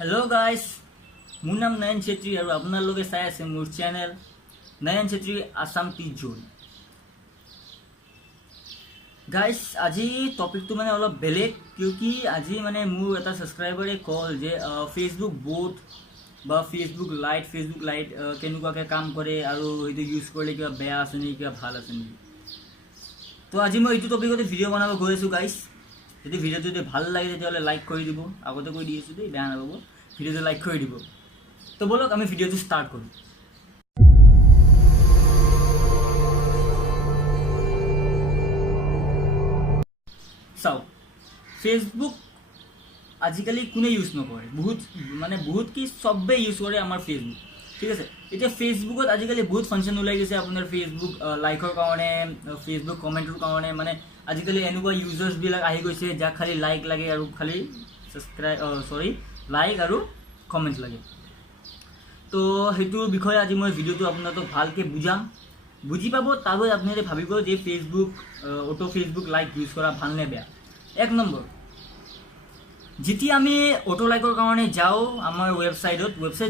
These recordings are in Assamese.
हेलो गाइस मोर नाम नयन छेत्री और आपनालोके चाइ आछे मोर channel Nayan Chetry Assam tea zone. Guys আজি टपिकটো মানে অলপ বেলেগ क्योंकि আজি মানে মোৰ এটা সাবস্ক্ৰাইবাৰে কল যে ফেসবুক বোট বা ফেসবুক লাইট কেনেকুৱাকে কাম কৰে আৰু এইটো ইউজ কৰিলে কিবা বেয়া আছে নেকি কিবা ভাল আছে নেকি। তো আজি মই এইটো টপিকতে ভিডিও বনাব গৈ আছো গাইস। যদি ভিডিওটো যদি ভাল লাগে তেতিয়াহ'লে লাইক কৰি দিব, আগতে কৈ দিছো দেই বেয়া নাপাব, ভিডিওটো লাইক কৰি দিব। তো বলক আমি ভিডিওটো স্টাৰ্ট কৰি। চাও ফেসবুক আজিকালি কোনে ইউজ নকৰে, বহুত কি সবে ইউজ কৰে আমাৰ ফেসবুক, ঠিক আছে। এতিয়া ফেসবুকত আজিকালি বহুত ফাংশন ওলাই গৈছে আপোনাৰ ফেসবুক লাইকৰ কাৰণে, ফেসবুক কমেণ্টৰ কাৰণে। মানে আজিকালি এনেকুৱা ইউজাৰ্ছ বিলাক আহি গৈছে যাক খালি লাইক লাগে আৰু খালি লাইক আৰু কমেণ্ট লাগে। তো সেইটোৰ বিষয়ে আজি মই ভিডিওটো আপোনালোকক ভালকৈ বুজি পাব। তাৰপৰা আপোনালোকে ভাবিব যে ফেসবুক লাইক ইউজ কৰা ভাল নে বেয়া। এক নম্বৰ, যেতিয়া আমি অটো লাইকৰ কাৰণে যাওঁ আমাৰ ৱেবছাইট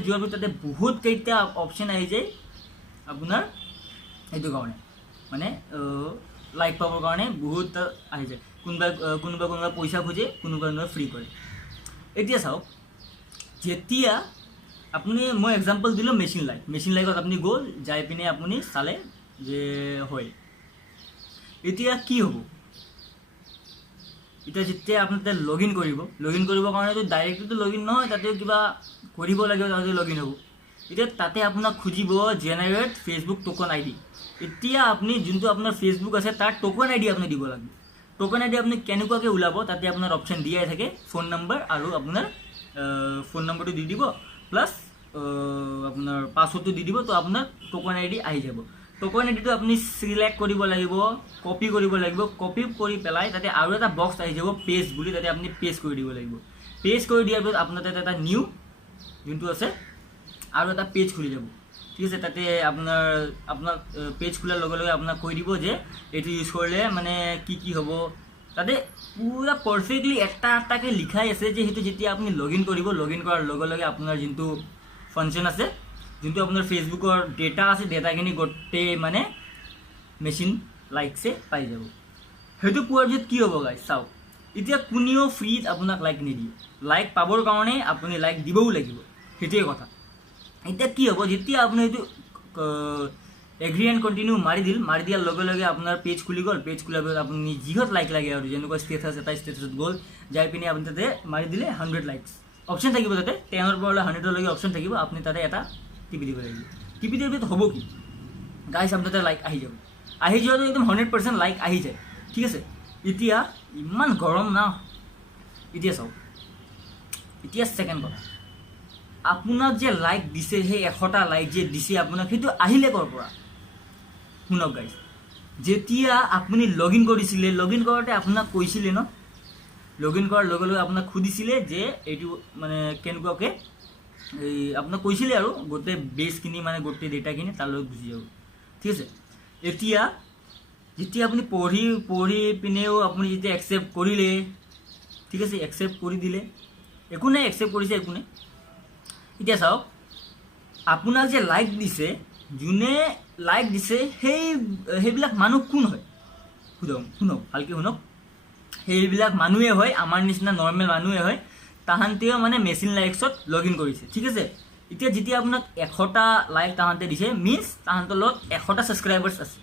যোৱাৰ পিছত তাতে বহুত কেইটা অপশ্যন আহি যায় আপোনাৰ এইটো কাৰণে, মানে লাইক পাবৰ কাৰণে বহুত আহি যায়। কোনোবা পইচা খোজে, কোনোবা ফ্ৰী কৰে। এতিয়া চাওক, যেতিয়া আপুনি মই এক্সাম্পল দিলোঁ মেচিন লাইকত আপুনি গ'ল, যাই পিনে আপুনি চালে যে হয়। এতিয়া কি হ'ব, এতিয়া যেতিয়া আপুনি তাতে লগ ইন কৰিবৰ কাৰণেতো ডাইৰেক্টটো লগ ইন নহয়, তাতেও কিবা কৰিব লাগিব, তাতে লগ ইন হ'ব। এতিয়া তাতে আপোনাক খুজিব জেনেৰেট ফেসবুক টোকন আইডি। এতিয়া আপুনি যোনটো আপোনাৰ ফেসবুক আছে তাৰ টোকন আইডি আপুনি দিব লাগিব। টোকন আইডি আপুনি কেনেকুৱাকৈ ওলাব, তাতে আপোনাৰ অপশ্যন দিয়াই থাকে ফোন নম্বৰ, আৰু আপোনাৰ ফোন নম্বৰটো দি দিব প্লাছ আপোনাৰ পাছৱৰ্ডটো দি দিব। তো আপোনাৰ টোকন আইডি আহি যাব। টোকন আইডিটো আপুনি সিলেক্ট কৰিব লাগিব, কপি কৰিব লাগিব। কপি কৰি পেলাই তাতে আৰু এটা বক্স আহি যাব পেজ বুলি, তাতে আপুনি পেজ কৰি দিব লাগিব। পেজ কৰি দিয়াৰ পিছত আপোনাৰ তাতে এটা নিউ যোনটো আছে আৰু এটা পেজ খুলি যাব, ঠিক আছে। তাতে আপোনাৰ পেজ খোলাৰ লগে লগে আপোনাক কৈ দিব যে এইটো ইউজ কৰিলে মানে কি হ'ব। তাতে পুৰা পাৰফেক্টলি এটাকে লিখাই আছে যে সেইটো যেতিয়া আপুনি লগ ইন কৰাৰ লগে লগে আপোনাৰ যোনটো ফাংচন আছে, যোনটো আপোনাৰ ফেসবুকৰ ডেটা আছে, ডেটাখিনি গোটেই মানে মেচিন লাইকছে পাই যাব। সেইটো পোৱাৰ পিছত কি হ'ব গাইছ, চাওক এতিয়া কোনেও ফ্ৰীত আপোনাক লাইক নিদিয়ে। লাইক পাবৰ কাৰণে আপুনি লাইক দিবও লাগিব, সেইটোৱে কথা। এতিয়া কি হ'ব, যেতিয়া আপুনি এইটো এগ্ৰি এণ্ড কণ্টিনিউ মাৰি দিয়াৰ লগে লগে আপোনাৰ পেজ খুলি গ'ল। পেজ খোলাৰ পিছত আপুনি যিহত লাইক লাগে আৰু যেনেকুৱা ষ্টেটাছ এটা ষ্টেটাছত গ'ল, যাই পিনে আপুনি তাতে মাৰি দিলে 100 লাইকছ অপশ্যন থাকিব। তাতে 10ৰ পৰা 100লৈকে অপশ্যন থাকিব, আপুনি তাতে এটা টিপি দিব লাগিব। টিপি দিয়াৰ পিছত হ'ব কি গাইছ, আপোনাৰ তাতে লাইক আহি যাব। আহি যোৱাটো একদম 100% লাইক আহি যায়, ঠিক আছে। এতিয়া ইমান গৰম না। এতিয়া চাওক, এতিয়া ছেকেণ্ড কথা, আপোনাক যে লাইক দিছে, সেই 100টা লাইক যে দিছে আপোনাক, সেইটো আহিলে ক'ৰ পৰা শুনক গাইছ। যেতিয়া আপুনি লগ ইন কৰিছিলে, লগ ইন কৰোঁতে আপোনাক কৈছিলে ন, লগ ইন কৰাৰ লগে লগে আপোনাক সুধিছিলে যে এইটো মানে কেনেকুৱাকৈ এই আপোনাক কৈছিলে আৰু গোটেই বেছখিনি মানে গোটেই ডেটাখিনি তালৈ গুচি যাব, ঠিক আছে। যেতিয়া আপুনি পঢ়ি পিনেও আপুনি যেতিয়া একচেপ্ট কৰিলে, ঠিক আছে, একচেপ্ট কৰি দিলে, একো নাই, একচেপ্ট কৰিছে একো নাই। এতিয়া চাওক, আপোনাক যে লাইক দিছে, যোনে লাইক দিছে সেইবিলাক মানুহ কোন হয় শুনক ভালকৈ শুনক। সেইবিলাক মানুহে হয় আমাৰ নিচিনা নৰ্মেল মানুহে হয়। তাহাঁতেও মানে মেচিন লাইকছত লগ ইন কৰিছে, ঠিক আছে। এতিয়া যেতিয়া আপোনাক 100টা লাইক তাহাঁতে দিছে, মিনছ তাহাঁতৰ লগত 100টা ছাবস্ক্ৰাইবাৰ্ছ আছে।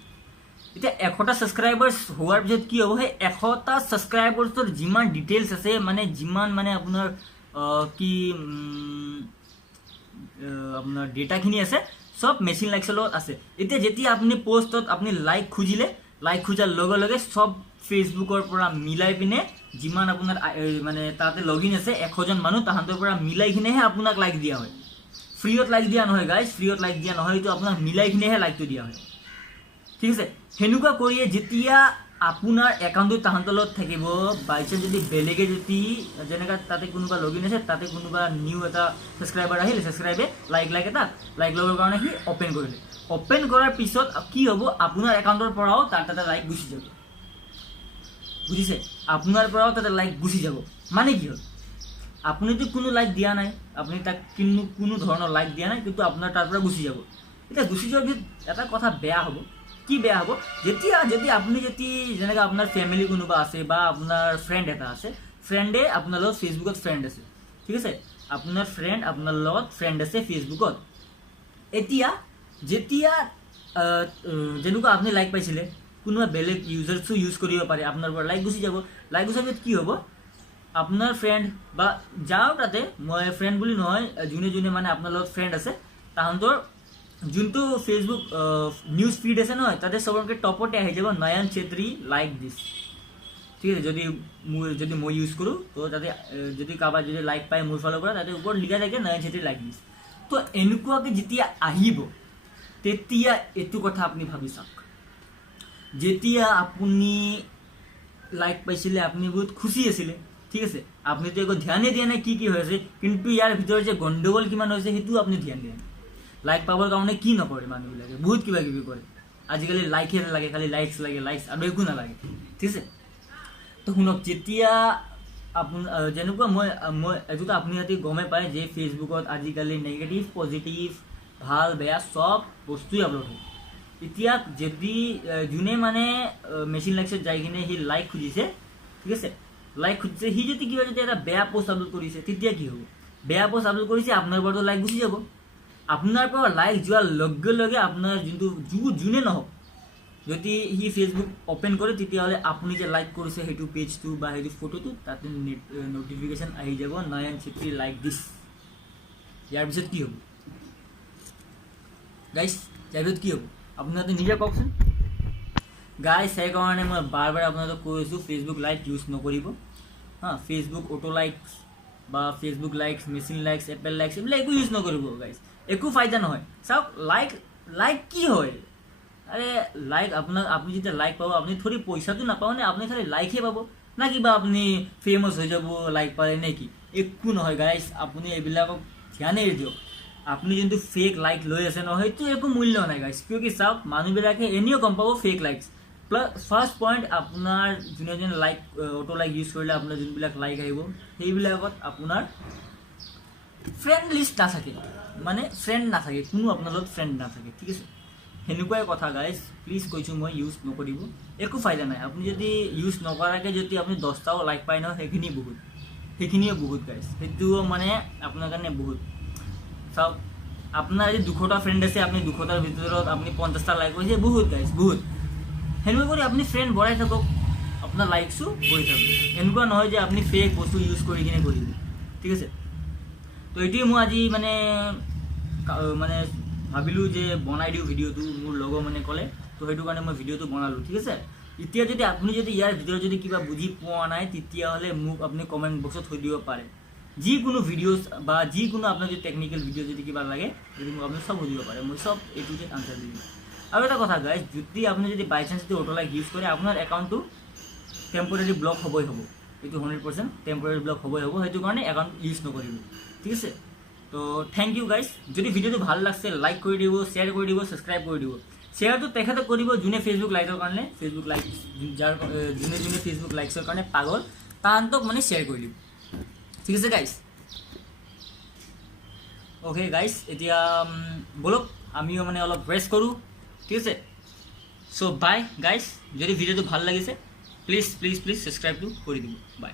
এতিয়া 100টা ছাবস্ক্ৰাইবাৰ্ছ হোৱাৰ পিছত কি হ'ব, সেই 100টা ছাবস্ক্ৰাইবাৰ্ছৰ যিমান ডিটেইলছ আছে, মানে যিমান মানে আপোনাৰ কি আপোনাৰ ডেটাখিনি আছে, সব মেচিন লাইকছৰ লগত আছে। এতিয়া যেতিয়া আপুনি পোষ্টত আপুনি লাইক খুজিলে, লাইক খোজাৰ লগে লগে সব ফেচবুকৰ পৰা মিলাই পিনে যিমান আপোনাৰ মানে তাতে লগ ইন আছে 100জন মানুহ, তাহাঁতৰ পৰা মিলাই কিনেহে আপোনাক লাইক দিয়া হয়। ফ্ৰীত লাইক দিয়া নহয় গাইজ, ফ্ৰীত লাইক দিয়া নহয়, এইটো আপোনাক মিলাই কিনেহে লাইকটো দিয়া হয়, ঠিক আছে। সেনেকুৱা কৰিয়ে যেতিয়া আপোনাৰ একাউণ্টটো তাহাঁতৰ লগত থাকিব, বাইচান্স যদি বেলেগে যদি যেনেকৈ তাতে কোনোবা লগ ইন আছে, তাতে কোনোবা নিউ এটা ছাবস্ক্ৰাইবাৰ আহিলে, ছাবস্ক্ৰাইবে লাইক ল'বৰ কাৰণে সি অ'পেন কৰিলে। অ'পেন কৰাৰ পিছত কি হ'ব, আপোনাৰ একাউণ্টৰ পৰাও তাতে লাইক গুচি যাব, বুজিছে। আপোনাৰ পৰাও তাতে লাইক গুচি যাব। মানে কি হ'ল, আপুনিতো কোনো লাইক দিয়া নাই, আপুনি তাক কোনো ধৰণৰ লাইক দিয়া নাই, কিন্তু আপোনাৰ তাৰ পৰা গুচি যাব। এতিয়া গুচি যোৱাৰ পিছত এটা কথা বেয়া হ'ব। কি বেয়া হ'ব? যদি আপুনি যেনেকৈ আপোনাৰ ফেমিলি কোনোবা আছে বা আপোনাৰ ফ্ৰেণ্ড এটা আছে, ফ্ৰেণ্ডে আপোনাৰ লগত ফেচবুকত ফ্ৰেণ্ড আছে, ঠিক আছে, আপোনাৰ ফ্ৰেণ্ড আপোনাৰ লগত ফ্ৰেণ্ড আছে ফেচবুকত। এতিয়া যেতিয়া যেনেকুৱা আপুনি লাইক পাইছিলে, কোনোবা বেলেগ ইউজাৰ্ছো ইউজ কৰিব পাৰে, আপোনাৰ পৰা লাইক গুচি যাব। লাইক গুচাৰ পিছত কি হ'ব? আপোনাৰ ফ্ৰেণ্ড বা যাৰ তাতে, মই ফ্ৰেণ্ড বুলি নহয়, যোনে মানে আপোনাৰ লগত ফ্ৰেণ্ড আছে, তাহাঁতৰ যোনটো ফেচবুক নিউজ ফিড আছে নহয়, তাতে চবতকৈ টপতে আহি যাব নয়ন চেত্ৰী লাইক দিছ, ঠিক আছে। যদি মই ইউজ কৰোঁ, তো তাতে যদি কাৰোবাৰ যদি লাইক পায় মোৰ ফালৰ পৰা, তাতে ওপৰত লিখা থাকে নয়ন চেত্ৰী লাইক দিছ। তো এনেকুৱাকৈ যেতিয়া আহিব, তেতিয়া এইটো কথা আপুনি ভাবি চাওক, যেতিয়া আপুনি লাইক পাইছিলে আপুনি বহুত খুচি আছিলে, ঠিক আছে, আপুনিতো একো ধ্যানেই দিয়া নাই কি হৈ আছে, কিন্তু ইয়াৰ ভিতৰত যে গণ্ডগোল কিমান হৈছে সেইটো আপুনি ধ্যান দিয়া নাই। লাইক পাবৰ কাৰণে কি নকৰে মানুহবিলাকে, বহুত কিবা কিবি কৰে। আজিকালি লাইকহে লাগে, খালি লাইকছ লাগে, লাইকছ আৰু একো নালাগে, ঠিক আছে। তো শুনক, যেতিয়া যেনেকুৱা মই এইটোতো আপুনি ইয়াতে গমেই পায় যে ফেচবুকত আজিকালি নেগেটিভ পজিটিভ ভাল বেয়া চব বস্তুৱেই আপলোড হয়। এতিয়া যদি যোনে মানে মেচিন লাইকছত যাই কিনে সি লাইক খুজিছে, ঠিক আছে, লাইক খুজিছে, সি যদি এটা বেয়া পোষ্ট আপলোড কৰিছে, তেতিয়া কি হ'ব? বেয়া পোষ্ট আপলোড কৰিছে, আপোনাৰ পৰাতো লাইক গুচি যাব। আপোনাৰ পৰা লাইক যোৱাৰ লগে লগে আপোনাৰ যোনে নহওক, যদি সি ফেচবুক অ'পেন কৰে, তেতিয়াহ'লে আপুনি যে লাইক কৰিছে সেইটো পেজটো বা সেইটো ফটোটো, তাতে নটিফিকেশ্যন আহি যাব নয়ন চেত্ৰী লাইক দিছ। ইয়াৰ পিছত কি হ'ব গাইছ? ইয়াৰ পিছত কি হ'ব আপোনালোকে নিজে কওকচোন গাইছ। সেইকাৰণে মই বাৰ আপোনালোকক কৈ আছোঁ, ফেচবুক লাইক ইউজ নকৰিব হা। ফেচবুক অটো লাইকছ বা Facebook likes, machine likes, Apple likes, এইবিলাক একো ইউজ নকৰিব গাইছ, একো ফাইদা নহয়। চাওক, লাইক কি হয়? আৰে লাইক আপুনি যেতিয়া লাইক পাব, আপুনি থৰি পইচাটো নাপাব নে, আপুনি খালি লাইকহে পাব না কিবা আপুনি ফেমাছ হৈ যাব লাইক পালে নে কি? একো নহয় গাইছ, আপুনি এইবিলাকক ধ্যানে দিয়ক। আপুনি যোনটো ফেক লাইক লৈ আছে নহয়, সেইটো একো মূল্য নাই গাইছ। কিয় কি চাওক, মানুহবিলাকে এনেও গম পাব fake likes. Plus first point, আপোনাৰ যোনে লাইক অটো লাইক ইউজ কৰিলে আপোনাৰ যোনবিলাক লাইক আহিব, সেইবিলাকত আপোনাৰ ফ্ৰেণ্ড লিষ্ট নাথাকে, মানে ফ্ৰেণ্ড নাথাকে, কোনো আপোনাৰ লগত ফ্ৰেণ্ড নাথাকে, ঠিক আছে। সেনেকুৱাই কথা গাইজ, প্লিজ কৈছোঁ মই, ইউজ নকৰিব, একো ফাইদা নাই। আপুনি যদি ইউজ নকৰাকৈ যদি আপুনি 10টাও লাইক পায় নহয়, সেইখিনিও বহুত গাইজ, সেইটোও মানে আপোনাৰ কাৰণে বহুত। চাওক, আপোনাৰ যদি 200টা ফ্ৰেণ্ড আছে, আপুনি 200টাৰ ভিতৰত আপুনি 50টা লাইক কৰিছে, বহুত গাইজ, বহুত। সেনেকুৱা কৰি আপুনি ফ্ৰেণ্ড বঢ়াই থাকক, আপোনাৰ লাইকছো বঢ়ি থাকক। এনেকুৱা নহয় যে আপুনি ফেক বস্তু ইউজ কৰি কিনে কৰিব, ঠিক আছে। তো এইটোৱে মই আজি মানে ভাবিলোঁ যে বনাই দিওঁ ভিডিঅ'টো, মোৰ লগৰ মানে ক'লে, তো সেইটো কাৰণে মই ভিডিঅ'টো বনালোঁ, ঠিক আছে। এতিয়া আপুনি যদি ইয়াৰ ভিতৰত যদি কিবা বুজি পোৱা নাই, তেতিয়াহ'লে মোক আপুনি কমেণ্ট বক্সত থৈ দিব পাৰে। যিকোনো ভিডিঅ'জ বা যিকোনো আপোনাৰ যদি টেকনিকেল ভিডিঅ' যদি কিবা লাগে, যদি মোক আপুনি চব সুধিব পাৰে, মই চব এইটো আনচাৰ দি দিম। আৰু এটা কথা গাইজ, যদি আপুনি যদি বাই চান্স যদি অটো লাইক ইউজ কৰে, আপোনাৰ একাউণ্টটো টেম্পৰেৰী ব্লক হ'বই হ'ব, এইটো 100% টেম্পৰেৰী ব্লক হ'বই হ'ব। সেইটো কাৰণে একাউণ্ট ইউজ নকৰিব, ঠিক আছে। তো থেংক ইউ গাইজ। যদি ভিডিঅ'টো ভাল লাগছে, লাইক কৰি দিব, শ্বেয়াৰ কৰি দিব, ছাবস্ক্ৰাইব কৰি দিব। শ্বেয়াৰটো তেখেতে কৰিব যোনে ফেচবুক লাইকৰ কাৰণে, ফেচবুক লাইক যোনে ফেচবুক লাইকছৰ কাৰণে পাগল, তাহাঁতক মানে শ্বেয়াৰ কৰি দিব, ঠিক আছে গাইজ। অ'কে গাইজ, এতিয়া ব'লক আমিও মানে অলপ ৰেষ্ট কৰোঁ, ঠিক আছে। চ' বাই গাইজ। যদি ভিডিঅ'টো ভাল লাগিছে, প্লিজ ছাবস্ক্ৰাইবটো কৰি দিব। বাই।